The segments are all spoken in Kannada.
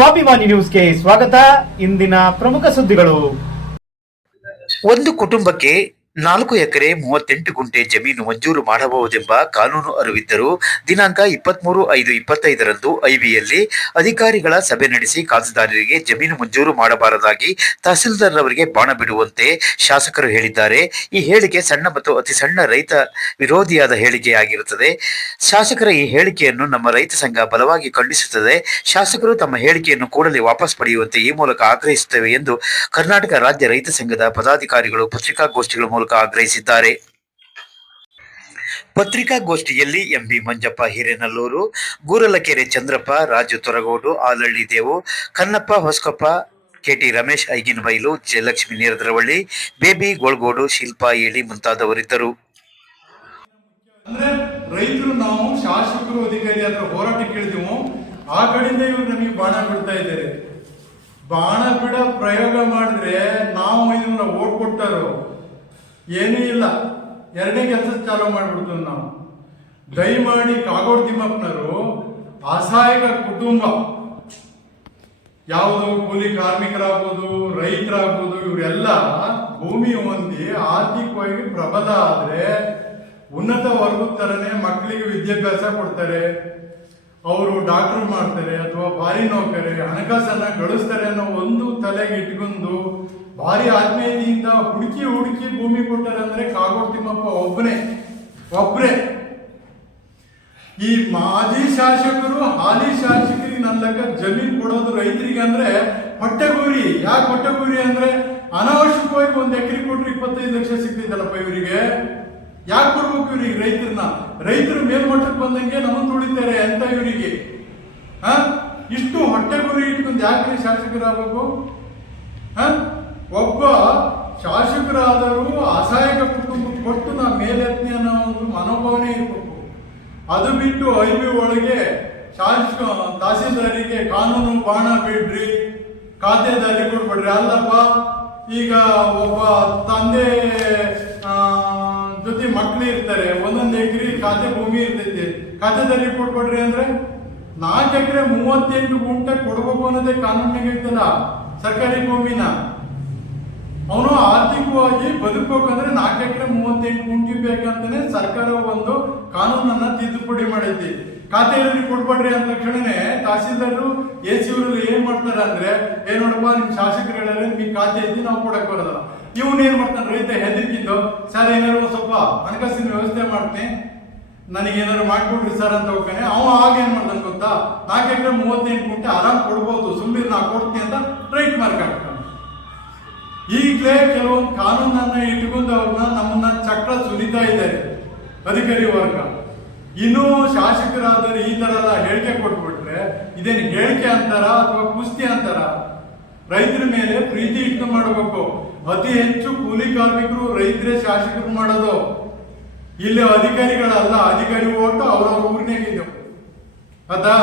ಸ್ವಾಭಿಮಾನಿ ನ್ಯೂಸ್ಗೆ ಸ್ವಾಗತ. ಇಂದಿನ ಪ್ರಮುಖ ಸುದ್ದಿಗಳು. ಒಂದು ಕುಟುಂಬಕ್ಕೆ ನಾಲ್ಕು ಎಕರೆ ಮೂವತ್ತೆಂಟು ಗುಂಟೆ ಜಮೀನು ಮಂಜೂರು ಮಾಡಬಹುದೆಂಬ ಕಾನೂನು ಅರಿವಿದ್ದರು ದಿನಾಂಕ ಇಪ್ಪತ್ಮೂರು ಐದು ಇಪ್ಪತ್ತೈದರಂದು ಐಬಿಯಲ್ಲಿ ಅಧಿಕಾರಿಗಳ ಸಭೆ ನಡೆಸಿ ಖಾತೆದಾರರಿಗೆ ಜಮೀನು ಮಂಜೂರು ಮಾಡಬಾರದಾಗಿ ತಹಸೀಲ್ದಾರ್ ಅವರಿಗೆ ಬಾಣ ಬಿಡುವಂತೆ ಶಾಸಕರು ಹೇಳಿದ್ದಾರೆ. ಈ ಹೇಳಿಕೆ ಸಣ್ಣ ಮತ್ತು ಅತಿ ಸಣ್ಣ ರೈತ ವಿರೋಧಿಯಾದ ಹೇಳಿಕೆಯಾಗಿರುತ್ತದೆ ಶಾಸಕರ ಈ ಹೇಳಿಕೆಯನ್ನು ನಮ್ಮ ರೈತ ಸಂಘ ಬಲವಾಗಿ ಖಂಡಿಸುತ್ತದೆ. ಶಾಸಕರು ತಮ್ಮ ಹೇಳಿಕೆಯನ್ನು ಕೂಡಲೇ ವಾಪಸ್ ಪಡೆಯುವಂತೆ ಈ ಮೂಲಕ ಆಗ್ರಹಿಸುತ್ತೇವೆ ಎಂದು ಕರ್ನಾಟಕ ರಾಜ್ಯ ರೈತ ಸಂಘದ ಪದಾಧಿಕಾರಿಗಳು, ಪತ್ರಿಕಾಗೋಷ್ಠಿಗಳು ಆಗ್ರಹಿಸಿದ್ದಾರೆ. ಪತ್ರಿಕಾಗೋಷ್ಠಿಯಲ್ಲಿ MB Manjappa, Hirenallur, Gooralakere Chandrappa, Raju Toragodu, Alalli Devu, Kannappa, Hosakoppa, KT Ramesh, Aiginabailu, Jayalakshmi Neeradravalli, Baby, Golgodu, Shilpa, ಏಳಿ ಮುಂತಾದವರಿದ್ದರು. ರೈತರು ನಾವು ಶಾಸಕರು, ಅಧಿಕಾರಿ ಅದರ ಹೋರಾಟ ಕೇಳಿದೆವು, ಆ ಕಡೆಯಿಂದ ಇವರು ನಮಗೆ ಬಾಣ ಬಿಡ್ತಾ ಇದ್ದಾರೆ. ಬಾಣ ಬಿಡ ಪ್ರಯೋಗ ಮಾಡಿದ್ರೆ ನಾವು ಇದನ್ನ ಓಟ್ ಕೊಟ್ಟರು. ಏನೂ ಇಲ್ಲ. ಎರಡನೇ ಕೆಲಸ ಚಾಲೂ ಮಾಡಿಬಿಡ್ತು ನಾವು. ದಯಮಾಡಿ ಕಾಗೋಡು ತಿಮ್ಮಪ್ಪನವರು ಅಸಹಾಯಕ ಕುಟುಂಬ. ಯಾವುದು ಕೂಲಿ ಕಾರ್ಮಿಕರಾಗ್ಬೋದು, ರೈತರಾಗ್ಬೋದು, ಇವರೆಲ್ಲ ಭೂಮಿ ಹೊಂದಿ ಆರ್ಥಿಕವಾಗಿ ಪ್ರಬಲ ಆದರೆ ಉನ್ನತ ವರ್ಗದ ಥರನೇ ಮಕ್ಕಳಿಗೆ ವಿದ್ಯಾಭ್ಯಾಸ ಕೊಡ್ತಾರೆ. ಅವರು ಡಾಕ್ಟ್ರು ಮಾಡ್ತಾರೆ ಅಥವಾ ಬಾರಿ ನೌಕರಿ, ಹಣಕಾಸನ್ನು ಗಳಿಸ್ತಾರೆ ಅನ್ನೋ ಒಂದು ತಲೆಗೆ ಇಟ್ಕೊಂಡು ಭಾರಿ ಆತ್ಮೀಯತೆಯಿಂದ ಹುಡುಕಿ ಹುಡುಕಿ ಭೂಮಿ ಕೊಟ್ಟಾರೆ ಅಂದರೆ ಕಾಗೋಡು ತಿಮ್ಮಪ್ಪ ಒಬ್ಬನೇ ಒಬ್ಬರೇ ಈ ಮಾಜಿ ಶಾಸಕರು, ಹಾಲಿ ಶಾಸಕರಿಗೆ ನನ್ನ ಲೆಕ್ಕ ಜಮೀನು ಕೊಡೋದು ರೈತರಿಗೆ ಅಂದ್ರೆ ಹೊಟ್ಟೆಗೂರಿ. ಯಾಕೆ ಹೊಟ್ಟೆಗೂರಿ ಅಂದ್ರೆ ಅನಾವಶ್ಯಕವಾಗಿ ಒಂದು ಎಕರೆ ಕೊಟ್ಟರೆ ಇಪ್ಪತ್ತೈದು ಲಕ್ಷ ಸಿಗ್ತಿದ್ದಲ್ಲಪ್ಪ ಇವರಿಗೆ? ಯಾಕೆ ಕೊಡ್ಬೇಕು ಇವ್ರಿಗೆ ರೈತರನ್ನ? ರೈತರು ಮೇಲ್ಮಟ್ಟಕ್ಕೆ ಬಂದಂಗೆ ನಮ್ಮನ್ನು ತುಳಿತಾರೆ ಅಂತ ಇವರಿಗೆ. ಹ? ಇಷ್ಟು ಹೊಟ್ಟೆಗೂರಿ ಇಟ್ಕೊಂಡು ಯಾಕೆ ಶಾಸಕರಾಗಬೇಕು ಹ ಒಬ್ಬ ಶಾಸಕರಾದರೂ ಅಸಹಾಯಕ ಕುಟುಂಬಕ್ಕೆ ಕೊಟ್ಟು ನಾ ಮೇಲೆತ್ನಿ ಅನ್ನೋ ಒಂದು ಮನೋಭಾವನೆ ಇರಬೇಕು. ಅದು ಬಿಟ್ಟು ಐ ಬಿ ಒಳಗೆ ಶಾಸಕ ತಹಸೀಲ್ದಾರಿಗೆ ಕಾನೂನು ಬಾಣ ಬಿಡ್ರಿ ಖಾತೆದಾರಿ ಕೊಡ್ಬೇಡ್ರಿ. ಅಲ್ಲಪ್ಪ, ಈಗ ಒಬ್ಬ ತಂದೆ ಜೊತೆ ಮಕ್ಳು ಇರ್ತಾರೆ, ಒಂದೊಂದು ಎಕರೆ ಖಾತೆ ಭೂಮಿ ಇರ್ತೈತಿ ಖಾತೆದಾರಿ ಕೊಡ್ಬೇಡ್ರಿ ಅಂದ್ರೆ? ನಾಲ್ಕು ಎಕರೆ ಮೂವತ್ತೆಂಟು ಗುಂಟೆ ಕೊಡ್ಬೇಕು ಅನ್ನೋದೇ ಕಾನೂನಿಗೆ ಇರ್ತದ ಸರ್ಕಾರಿ ಭೂಮಿನ. ಅವನು ಆರ್ಥಿಕವಾಗಿ ಬದುಕಬೇಕಂದ್ರೆ ನಾಲ್ಕು ಎಕರೆ ಮೂವತ್ತೆಂಟು ಗುಂಟಿ ಬೇಕಂತಾನೆ ಸರ್ಕಾರ ಒಂದು ಕಾನೂನನ್ನ ತಿದ್ದುಪಡಿ ಮಾಡೈತಿ ಖಾತೆಯಲ್ಲಿ ಕೊಡ್ಬೇಡ್ರಿ ಅಂದ ತಕ್ಷಣನೇ ತಹಸೀಲ್ದಾರರು ಎ ಸಿ ಏನ್ ಮಾಡ್ತಾರೆ ಅಂದ್ರೆ, ಏ ನೋಡಪ್ಪ, ನಿಮ್ ಶಾಸಕರು ಹೇಳಿದ್ರೆ ನಿಮ್ಗೆ ಖಾತೆ ಐತಿ, ನಾವು ಕೊಡಕ್ ಬರೋದಲ್ಲ. ಇವನ್ ಏನ್ ಮಾಡ್ತಾನೆ, ರೈತ ಹೆದರ್ಕಿದ್ದು, ಸರ್ ಒಂದ್ ಸ್ವಲ್ಪ ಹಣಕಾಸಿನ ವ್ಯವಸ್ಥೆ ಮಾಡ್ತೀನಿ. ನನಗೆ ಏನಾದ್ರು ಮಾಡ್ಕೊಡ್ರಿ ಸರ್ ಅಂತ ಹೋಗ್ತಾನೆ. ಅವ ಆಗ ಏನ್ ಮಾಡ್ತಾನೆ ಗೊತ್ತಾ? ನಾಲ್ಕು ಎಕರೆ ಮೂವತ್ತೆಂಟು ಗುಂಟೆ ಆರಾಮ್ ಕೊಡ್ಬೋದು ಸುಮ್ಮನೆ ನಾ ಕೊಡ್ತೀನಿ ಅಂತ ರೈಟ್ ಮಾರ್ಕ್ ಈಗಲೇ ಕೆಲವೊಂದು ಕಾನೂನನ್ನ ಇಟ್ಕೊಂಡು ನಮ್ಮನ್ನ ಚಕ್ರ ಸುಲಿತಾ ಇದ್ದಾರೆ. ಅಧಿಕಾರಿ ವರ್ಗ. ಇನ್ನೂ ಶಾಸಕರಾದರೆ ಈ ತರ ಎಲ್ಲ ಹೇಳಿಕೆ ಕೊಟ್ಬಿಟ್ರೆ, ಇದೇನು ಹೇಳಿಕೆ ಅಂತಾರ ಅಥವಾ ಕುಸ್ತಿ ಅಂತಾರ? ರೈತರ ಮೇಲೆ ಪ್ರೀತಿ ಇಟ್ಟು ಮಾಡಬೇಕು. ಅತಿ ಹೆಚ್ಚು ಕೂಲಿ ಕಾರ್ಮಿಕರು ರೈತರೇ ಶಾಸಕರು ಮಾಡೋದು. ಇಲ್ಲಿ ಅಧಿಕಾರಿಗಳಲ್ಲ, ಅಧಿಕಾರಿ ಓಟು ಅವ್ರವ್ರ ಊರಿನಾಗಿದ್ದವು ಅದಾ?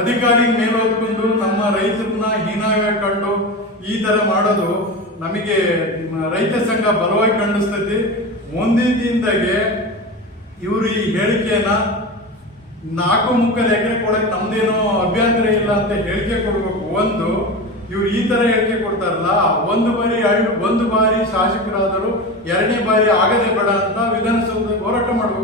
ಅಧಿಕಾರಿ ಮೇಲೆ ಹೊತ್ಕೊಂಡು ನಮ್ಮ ರೈತರನ್ನ ಹೀನಾಗ ಕಂಡು ಈ ತರ ಮಾಡೋದು ನಮಗೆ ರೈತ ಸಂಘ ಬಲವಾಗಿ ಕಾಣಿಸ್ತೈತಿ ಒಂದೇ ದಿನದಾಗೆ ಇವರು ಈ ಹೇಳಿಕೆಯನ್ನ ನಾಲ್ಕು ಮುಕ್ಕದ ಎಕರೆ ಕೊಡಕ್ ನಮ್ದೇನೋ ಅಭ್ಯಂತರ ಇಲ್ಲ ಅಂತ ಹೇಳಿಕೆ ಕೊಡ್ಬೇಕು. ಒಂದು, ಇವ್ರು ಈ ತರ ಹೇಳಿಕೆ ಕೊಡ್ತಾರಲ್ಲ ಒಂದು ಬಾರಿ ಒಂದು ಬಾರಿ ಶಾಸಕರಾದರು ಎರಡನೇ ಬಾರಿ ಆಗದೆ ಬೇಡ ಅಂತ ವಿಧಾನಸೌಧ ಹೋರಾಟ ಮಾಡ್ಬೇಕು.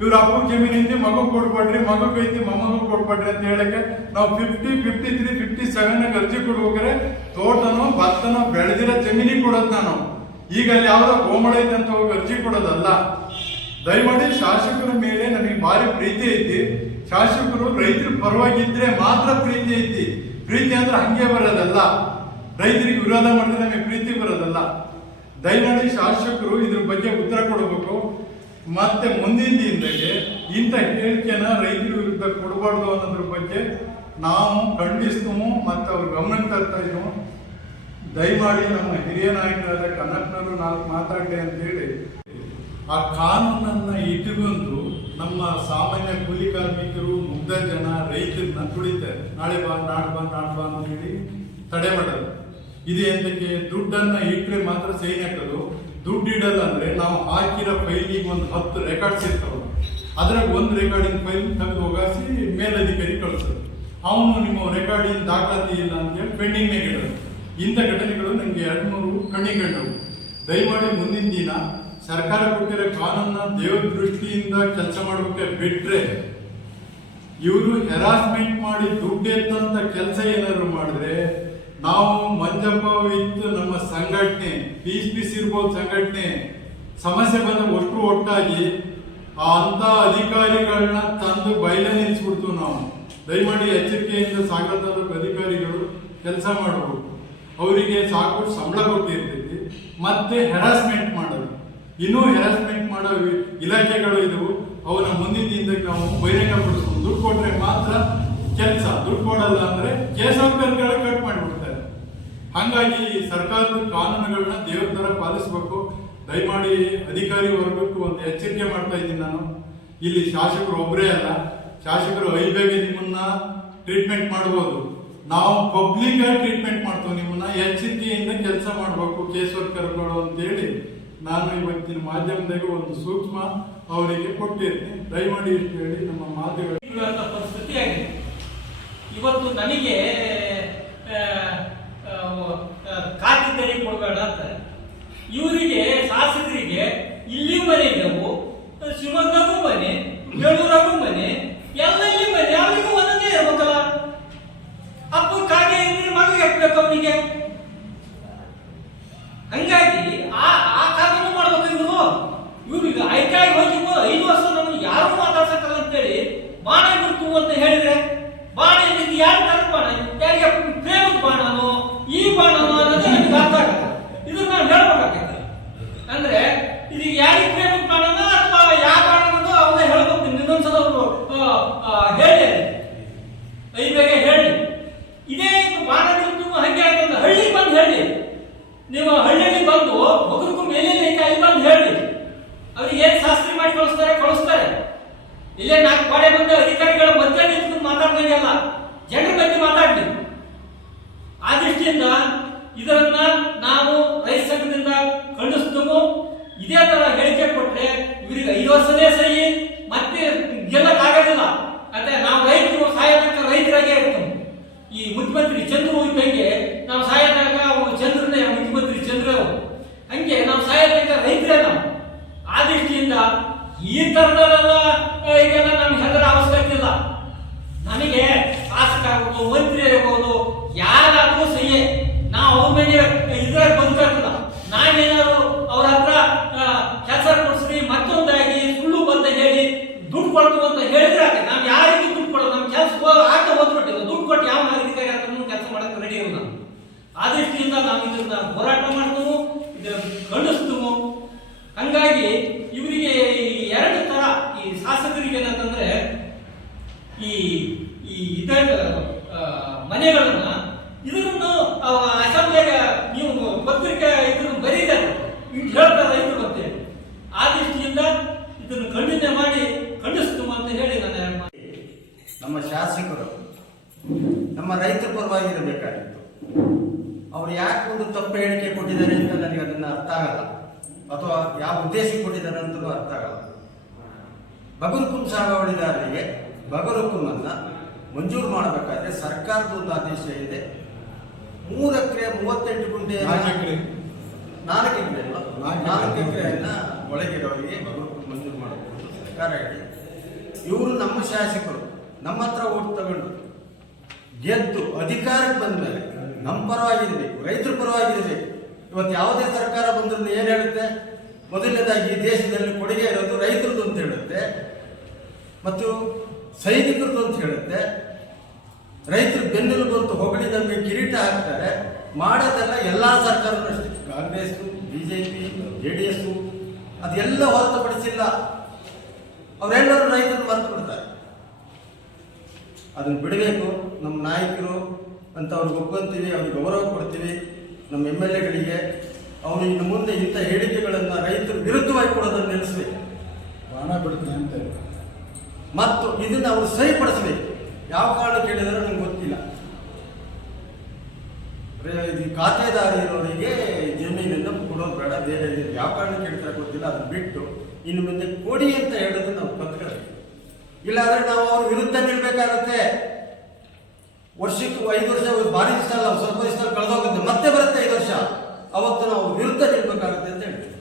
ಇವರು ಅಪ್ಪ ಜಮೀನ್ ಐತಿ, ಮಗು ಕೊಡ್ಬೇಡ್ರಿ, ಮಗು ಐತಿ ಮೊಮ್ಮಗು ಕೊಡ್ಬೇಡ್ರಿ ಅಂತ ಹೇಳಕ್ಕೆ ನಾವು fifty fifty three fifty seven ಅರ್ಜಿ ಕೊಡ್ಬೇಕಾರೆ ತೋಟನೋ, ಭತ್ತನೋ ಬೆಳೆದಿರೋ ಜಮೀನಿಗೆ ಕೊಡೋದು ನಾನು. ಈಗ ಅಲ್ಲಿ ಯಾವ್ದೋ ಗೋಮಳ ಐತೆ ಅಂತ ಹೋಗಿ ಅರ್ಜಿ ಕೊಡೋದಲ್ಲ. ದಯಮಾಡಿ ಶಾಸಕರ ಮೇಲೆ ನನಗೆ ಭಾರಿ ಪ್ರೀತಿ ಐತಿ. ಶಾಸಕರು ರೈತರ ಪರವಾಗಿದ್ರೆ ಮಾತ್ರ ಪ್ರೀತಿ ಐತಿ. ಪ್ರೀತಿ ಅಂದ್ರೆ ಹಂಗೆ ಬರೋದಲ್ಲ. ರೈತರಿಗೆ ವಿರೋಧ ಮಾಡಿದ್ರೆ ನಮಗೆ ಪ್ರೀತಿ ಬರೋದಲ್ಲ. ದಯಮಾಡಿ ಶಾಸಕರು ಇದ್ರ ಬಗ್ಗೆ ಉತ್ತರ ಕೊಡಬೇಕು. ಮತ್ತೆ ಮುಂದಿನ ದಿನದಲ್ಲಿ ಇಂಥ ಹೇಳಿಕೆನ ರೈತರ ವಿರುದ್ಧ ಕೊಡಬಾರ್ದು ಅನ್ನೋದ್ರ ಬಗ್ಗೆ ನಾವು ಖಂಡಿಸ್ತೀವಿ ಮತ್ತೆ ಅವ್ರ ಗಮನಕ್ಕೆ ತರ್ತಾ ಇದ್ವು ದಯಮಾಡಿ ನಮ್ಮ ಹಿರಿಯ ನಾಯಕರಾದ ಕನಕ್ನವರು ನಾಲ್ಕು ಮಾತಾಡಿ ಅಂತೇಳಿ. ಆ ಕಾನೂನನ್ನ ಇಟ್ಟುಕೊಂಡು ನಮ್ಮ ಸಾಮಾನ್ಯ ಕೂಲಿ ಕಾರ್ಮಿಕರು, ಮುಗ್ಧ ಜನ, ರೈತರನ್ನ ತುಳಿತಾರೆ. ನಾಳೆ ಬಾ, ನಾಡ್ ಬಾ ನಾಡ್ ಬಾ ಅಂತ ಹೇಳಿ ತಡೆ ಮಾಡೋದು ಇದು ಅಂತಕ್ಕೆ ದುಡ್ಡನ್ನ ಇಟ್ಟರೆ ಮಾತ್ರ ಸೈನ್ ಹಾಕೋದು. ದುಡ್ಡು ಇಡಲ್ಲ ಅಂದ್ರೆ ನಾವು ಹಾಕಿರೋ ಫೈಲಿಗೆ ಒಂದು ಹತ್ತು ರೆಕಾರ್ಡ್ಸ್ ಇರ್ತಾವೆ. ಅದ್ರಾಗ ಒಂದು ರೆಕಾರ್ಡಿಂಗ್ ಫೈಲ್ ತೆಗೆದು ಹೋಗಿಸಿ ಮೇಲಧಿಕಾರಿ ಕಳಿಸೋದು ಅವನು ನಿಮ್ಮ ರೆಕಾರ್ಡಿಂಗ್ ದಾಖಲಾತಿ ಇಲ್ಲ ಅಂತೇಳಿ ಪೆಂಡಿಂಗ್ ಇಡೋದು. ಇಂಥ ಘಟನೆಗಳು ನನಗೆ ಎರಡು ಮೂರು ಕಣ್ಣಿಗೆ ಕಂಡವು ದಯಮಾಡಿ ಮುಂದಿನ ದಿನ ಸರ್ಕಾರ ಕೊಟ್ಟಿರೋ ಕಾನೂನ ದೇವ್ರ ದೃಷ್ಟಿಯಿಂದ ಕೆಲಸ ಮಾಡೋಕ್ಕೆ ಬಿಟ್ರೆ ಇವರು ಹೆರಾಸ್ಮೆಂಟ್ ಮಾಡಿ ದುಡ್ಡು ಎತ್ತಂತ ಕೆಲಸ ಏನಾದ್ರು ಮಾಡಿದ್ರೆ ನಾವು ಮಂಜಪ್ಪ ವಿತ್ ನಮ್ಮ ಸಂಘಟನೆ ಪೀಸ್ ಪೀಸ್ ಇರ್ಬೋದು ಸಂಘಟನೆ. ಸಮಸ್ಯೆ ಬಂದ ಒಟ್ಟು ಒಟ್ಟಾಗಿ ಆ ಅಂತ ಅಧಿಕಾರಿಗಳನ್ನ ತಂದು ಬಯಲ ನಿಲ್ಲಿಸ್ಬಿಡ್ತು ನಾವು. ದಯಮಾಡಿ ಎಚ್ಚರಿಕೆಯಿಂದ ತಾಲೂಕು ಅಧಿಕಾರಿಗಳು ಕೆಲಸ ಮಾಡಬೇಕು ಅವರಿಗೆ ಸಾಕು ಸಂಬಳ ಕೊಟ್ಟಿರ್ತೈತಿ. ಮತ್ತೆ ಹೆರಾಸ್ಮೆಂಟ್ ಮಾಡೋದು. ಇನ್ನೂ ಹೆರಾಸ್ಮೆಂಟ್ ಮಾಡೋ ಇಲಾಖೆಗಳು ಇದ್ದವು ಅವನ ಮುಂದಿನ ದಿನದಲ್ಲಿ ನಾವು ಬಹಿರಂಗ ಪಡಿಸ್ಕೊಂಡು ದುಡ್ಡು ಕೊಟ್ಟರೆ ಮಾತ್ರ ಕೆಲಸ. ದುಡ್ಡು ಕೊಡಲ್ಲ ಅಂದ್ರೆ ಕೇಸವಕರ್ಗಳ ಕಟ್ ಮಾಡಿಬಿಡ್ತಾರೆ ಹಾಗಾಗಿ ಸರ್ಕಾರದ ಕಾನೂನುಗಳನ್ನ ದೇವ್ರ ತರ ಪಾಲಿಸಬೇಕು. ದಯಮಾಡಿ ಅಧಿಕಾರಿ ವರ್ಗಕ್ಕೂ ಒಂದು ಎಚ್ಚರಿಕೆ ಮಾಡ್ತಾ ಇದ್ದೀನಿ ನಾನು. ಇಲ್ಲಿ ಶಾಸಕರು ಒಬ್ಬರೇ ಅಲ್ಲ. ಶಾಸಕರು ಐಬೇಗೆ ನಿಮ್ಮನ್ನ ಟ್ರೀಟ್ಮೆಂಟ್ ಮಾಡ್ಬೋದು. ನಾವು ಪಬ್ಲಿಕ್ ಆಗಿ ಟ್ರೀಟ್ಮೆಂಟ್ ಮಾಡ್ತೀವಿ ನಿಮ್ಮನ್ನ. ಎಚ್ಚರಿಕೆಯಿಂದ ಕೆಲಸ ಮಾಡಬೇಕು ಕೇಸ್ ವರ್ಕರ್ಗಳು ಅಂತೇಳಿ ನಾನು ಇವತ್ತಿನ ಮಾಧ್ಯಮದಾಗೆ ಒಂದು ಸೂಕ್ಷ್ಮ ಅವರಿಗೆ ಕೊಟ್ಟಿರ್ತೀನಿ. ದಯಮಾಡಿ ಇಷ್ಟು ಹೇಳಿ ನಮ್ಮ ಮಾತುಗಳು. ಪರಿಸ್ಥಿತಿ ಆಗಿದೆ. ಇವತ್ತು ನನಗೆ ಖಾತಿದ್ದರಿ ಕೊಡಬೇಡ ಅಂತ. ಇವರಿಗೆ, ಶಾಸಕರಿಗೆ ಇಲ್ಲಿ ಮನೆ ಇದ್ದವು ಶಿವಮೊಗ್ಗಗೂ ಮನೆ, ಬೆಳೂರಾಗೂ ಮನೆ, ಎಲ್ಲ ಇಲ್ಲಿ ಮನೆ, ಅವರಿಗೂ ಒಂದೊಂದೇ ಇರ್ಬೇಕಲ್ಲ. ಅಪ್ಪ ಕಾಗೆ ಇದ್ರೆ ಮಗು ಎಕ್ಬೇಕು ಅವನಿಗೆ? ಹಂಗಾಗಿ ಆ ಆ ಕಾಗನ್ನು ಮಾಡ್ಬೇಕು ಇವರು. ಇವ್ರಿಗೆ ಐಕಾಯಿ ಹೋಗಿ ಐದು ವರ್ಷ ನಮ್ಗೆ ಯಾರು ಮಾತಾಡ್ಸಕ್ಕಲ್ಲ ಅಂತೇಳಿ ಬಾಣೆ ಬಿಡ್ತು ಅಂತ ಹೇಳಿದ್ರೆ ಬಾಣ ಯಾರು ತರ ಬಾಣ ಯಾರಿಗೆ ಪ್ರೇಮದ ಬಾಣನೋ ಈ ಬಾಣನೋ ಅನ್ನೋದು ನನಗೆ ಅರ್ಥ ಆಗಲ್ಲ ಇದನ್ನ ನಾವು ಹೇಳ್ಬೇಕಾಗತ್ತೆ ಅಂದ್ರೆ ಇದು ಯಾರಿಗೆ ಪ್ರೇಮದ ಬಾಣನೋ ಅಥವಾ ಯಾವ ಬಾಣ ಅನ್ನೋದು ಅವರೇ ಹೇಳ್ಬೇಕು ಇನ್ನೊಂದ್ಸಲ ಅವರು ಹೇಳಿ ಐಬೇಗ ಹೇಳಿ ಇದೇ ಬಾಣ ಬಿಡ್ತು ಹಂಗೆ ಆಗಲ್ಲ ಹಳ್ಳಿ ಬಂದು ಹೇಳಿ ನೀವು ಹಳ್ಳಿಯಲ್ಲಿ ಬಂದು ಮಗುರಿಗೂ ಮೇಲೆ ಐತೆ ಅಲ್ಲಿ ಬಂದು ಹೇಳಿ ಅವ್ರಿಗೆ ಏನ್ ಶಾಸ್ತ್ರಿ ಮಾಡಿ ಕಳಿಸ್ತಾರೆ ಕಳಿಸ್ತಾರೆ ಇಲ್ಲೇ ನಾಲ್ಕು ಪಾಡೆ ಬಂದ ಅಧಿಕಾರಿಗಳ ಮಧ್ಯೆ ನಿಂತ್ಕೊಂಡು ಮಾತಾಡ್ದಂಗೆ ಅಲ್ಲ ಜನರ ಮಧ್ಯೆ ಮಾತಾಡ್ಲಿ ಆ ದೃಷ್ಟಿಯಿಂದ ಇದನ್ನ ನಾವು ರೈತ ಸಂಘದಿಂದ ಖಂಡಿಸ್ತೇವೆ ಇದೇ ತರ ಹೇಳಿಕೆ ಕೊಟ್ರೆ ಇವರಿಗೆ ಸಹಿ ಮತ್ತೆ ಗೆಲ್ಲಕ್ಕಾಗೋದಿಲ್ಲ ಅಂದ್ರೆ ನಾವು ರೈತರು, ಸಾಯೋತಕ್ಕ ರೈತರಾಗೇ ಇರ್ತೀವಿ. ಈ ಮುಖ್ಯಮಂತ್ರಿ ಚಂದ್ರು ಇದ್ದಂಗೆ ನಾವು ಅವ್ರು ಚಂದ್ರನೇ ಮುಖ್ಯಮಂತ್ರಿ ಚಂದ್ರ. ಹಂಗೆ ನಾವು ಸಾಯೋತಕ್ಕ ರೈತರೇ ನಾವು. ಆ ದೃಷ್ಟಿಯಿಂದ ಈ ತರದಲ್ಲ ಈಗೆಲ್ಲ ನಮ್ಗೆ ಹೆದರ ಅವಶ್ಯಕತೆ ಇಲ್ಲ. ನನಗೆ ಶಾಸಕ ಆಗ್ಬೋದು, ಮಂತ್ರಿ ಆಗ್ಬೋದು, ಯಾರಾದ್ರೂ ಸಹಿಯೇ ನಾವು ಅವ್ರ ಮೇಲೆ ಇದ್ರಾಗ ಬಂದಿಲ್ಲ ನಾನೇನಾದ್ರು ಅವ್ರ ಹತ್ರ ಕೆಲಸ ಕೊಡಿಸ್ರಿ ಮತ್ತೊಂದಾಗಿ ಸುಳ್ಳು ಬಂದ ಹೇಳಿ ದುಡ್ಡು ಕೊಡ್ತು ಅಂತ ಹೇಳಿದ್ರೆ ಆಯ್ತು. ನಾವು ಯಾರಿಗೂ ದುಡ್ಡು ನಮ್ಮ ಕೆಲಸ ಆಟ ಹೋದ್ಬಿಟ್ಟಿಲ್ಲ ದುಡ್ಡು ಕೊಟ್ಟು ಯಾವ ನಾಗರಿಕರಿಗೆ ಹತ್ರ ಕೆಲಸ ಮಾಡಕ್ಕೆ ರೆಡಿ ಇಲ್ಲ ನಾವು ನಾವು ಇದನ್ನ ಹೋರಾಟ ಮಾಡ್ತೇವೆ ಇದನ್ನ ಖಂಡಿಸ್ತೇವೆ ಹಂಗಾಗಿ ಇವರಿಗೆ ಈ ಎರಡು ತರ ಈ ಶಾಸಕರಿಗೆ ಏನಂತಂದ್ರೆ ಈ ಈ ಇದ ಮನೆಗಳನ್ನು ಮನೆಗಳನ್ನ ಇದನ್ನು ಅಸೆಂಬ್ಲಿಯಾಗ ನೀವು ಪತ್ರಿಕೆ ಇದನ್ನು ಬರೀತಾರೆ ಹಿಂಗ್ ಹೇಳ್ತಾರೆ ರೈತರು ಅಂತೇಳಿ ಆ ದೃಷ್ಟಿಯಿಂದ ಇದನ್ನು ಖಂಡನೆ ಮಾಡಿ ಖಂಡಿಸ್ತು ಅಂತ ಹೇಳಿ ನಾನು ನಮ್ಮ ಶಾಸಕರು ನಮ್ಮ ರೈತರ ಪರವಾಗಿ ಇರಬೇಕಾಗಿತ್ತು ಅವ್ರು ಯಾಕೆ ಒಂದು ತಪ್ಪು ಹೇಳಿಕೆ ಕೊಟ್ಟಿದ್ದಾರೆ ಅಂತ ನನಗೆ ಅದನ್ನ ಅರ್ಥ ಆಗಲ್ಲ ಅಥವಾ ಯಾವ ಉದ್ದೇಶ ಕೊಟ್ಟಿದ್ದಾರೆ ಅಂತಲೂ ಅರ್ಥ ಆಗಲ್ಲ. ಬಗರುಕುಂ ಸಾಗುವಳಿದಾರರಿಗೆ ಬಗರುಕುಮನ್ನು ಮಂಜೂರು ಮಾಡಬೇಕಾದ್ರೆ ಸರ್ಕಾರದ ಒಂದು ಆದೇಶ ಇದೆ. ಮೂರು ಎಕರೆ ಮೂವತ್ತೆಂಟು ಗುಂಟೆ ನಾಲ್ಕು ಎಕರೆ. ನಾಲ್ಕು ಎಕರೆ ಅಲ್ಲ ನಾಲ್ಕು ನಾಲ್ಕು ಎಕರೆ. ಎಕರೆಯನ್ನ ಒಳಗಿರೋರಿಗೆ ಬಗರುಕುಂ ಮಂಜೂರು ಮಾಡಬಹುದು ಸರ್ಕಾರ ಹೇಳಿ ಇವರು ನಮ್ಮ ಶಾಸಕರು ನಮ್ಮ ಹತ್ರ ಓಟ್ ತಗೊಂಡು ಗೆದ್ದು ಅಧಿಕಾರಕ್ಕೆ ಬಂದ ಮೇಲೆ ನಮ್ಮ ಪರವಾಗಿರಬೇಕು ರೈತರ ಪರವಾಗಿರ್ಬೇಕು. ಇವತ್ತು ಯಾವುದೇ ಸರ್ಕಾರ ಬಂದ್ರೂ ಏನು ಹೇಳುತ್ತೆ? ಮೊದಲನೇದಾಗಿ ಈ ದೇಶದಲ್ಲಿ ಕೊಡುಗೆ ಇರೋದು ರೈತರದ್ದು ಅಂತ ಹೇಳುತ್ತೆ. ಮತ್ತು ಸೈನಿಕರದ್ದು ಅಂತ ಹೇಳುತ್ತೆ. ರೈತರು ಬೆನ್ನೆಲುಬು ಅಂತ ಹೊಗಳಿ ನಮಗೆ ಕಿರೀಟ ಹಾಕ್ತಾರೆ. ಮಾಡೋದೆಲ್ಲ ಎಲ್ಲ ಸರ್ಕಾರಗಳು ಅಷ್ಟೇ. Congress BJP, J D S ಅದೆಲ್ಲ ಹೊರತುಪಡಿಸಿಲ್ಲ. ಅವರೆಲ್ಲರೂ ರೈತರು ಮರೆತು ಬಿಡ್ತಾರೆ ಅದನ್ನು ಬಿಡಬೇಕು. ನಮ್ಮ ನಾಯಕರು ಅಂತ ಅವ್ರಿಗೆ ಒಪ್ಕೊಂತೀವಿ, ಅವ್ರಿಗೆ ಗೌರವ ಕೊಡ್ತೀವಿ. ನಮ್ಮ ಎಂ ಎಲ್ ಎಗಳಿಗೆ ಅವನು ಇನ್ನು ಮುಂದೆ ಇಂಥ ಹೇಳಿಕೆಗಳನ್ನು ರೈತರು ವಿರುದ್ಧವಾಗಿ ಕೊಡೋದನ್ನು ನಿಲ್ಲಿಸಬೇಕು ಬಾಣ ಬಿಡ್ತೀನಿ ಅಂತ ಮತ್ತು ಇದನ್ನ ಅವರು ಸರಿಪಡಿಸಬೇಕು. ಯಾವ ಕಾರಣ ಕೇಳಿದ್ರೆ ನಮ್ಗೆ ಗೊತ್ತಿಲ್ಲ. ಖಾತೆದಾರ ಇರೋರಿಗೆ ಜಮೀನನ್ನು ಕೊಡೋದು ಬೇಡ ಬೇರೆ ಯಾವ ಕಾರಣ ಕೇಳ್ತಾರೆ ಗೊತ್ತಿಲ್ಲ ಅದನ್ನು ಬಿಟ್ಟು ಇನ್ನು ಮುಂದೆ ಕೊಡಿ ಅಂತ ಹೇಳೋದು ನಾವು ಪತ್ರ ಇಲ್ಲಾಂದ್ರೆ ನಾವು ಅವ್ರ ವಿರುದ್ಧ ನಿಲ್ಬೇಕಾಗತ್ತೆ. ವರ್ಷಕ್ಕೆ ಐದು ವರ್ಷ ಭಾರಿ ದಿವಸ ಅಲ್ಲ ಸ್ವಲ್ಪ ಇಷ್ಟ ಕಳೆದೋಗುತ್ತೆ. ಮತ್ತೆ ಬರುತ್ತೆ ಐದು ವರ್ಷ. ಅವತ್ತು ನಾವು ವಿರುದ್ಧ ನಿಲ್ಬೇಕಾಗುತ್ತೆ ಅಂತ ಹೇಳ್ತೀವಿ.